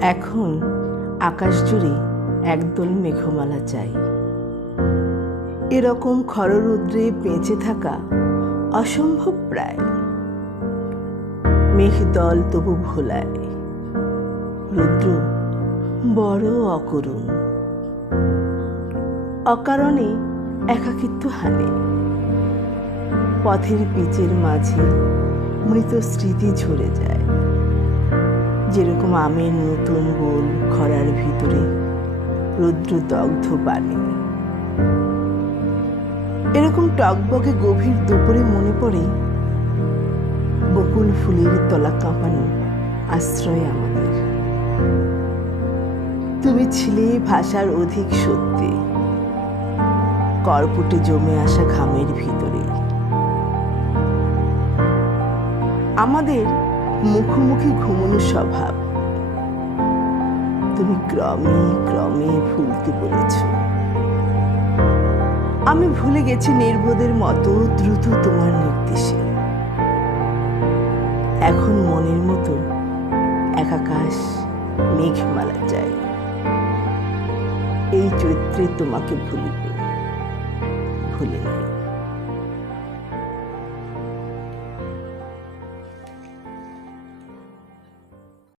এখন আকাশ জুড়ে একদল মেঘমালা চাই। এরকম খররুদ্রে বেঁচে থাকা অসম্ভব প্রায়। মেঘ দল তবু ভোলায়। রুদ্র বড় অকরুণ। অকারণে একাকিত্ব হানে। পথের পিচের মাঝে মৃত স্মৃতি ঝরে যায়। যেরকম আমের নতুন গোল খরার ভিতরে রুদ্র দগ্ধ পানি এরকম টকবকে গভীর দুপুরে মনে পড়ে, বকুল ফুলের তলা কাঁপানো আশ্রয় আমাদের। তুমি ছিলে ভাষার অধিক সত্যি, করপুটে জমে আসা ঘামের ভিতরে। আমাদের মুখোমুখি ঘুমনো স্বভাব। তুমি ক্রমে ক্রমে ভুলতে বলেছ। আমি ভুলে গেছি নির্বোধের মতো দ্রুত তোমার নির্দেশে। এখন মনের মতো একাকাশ মেঘমালা যায় এই চৈত্রে তোমাকে ভুলিব। ভুলে নাই।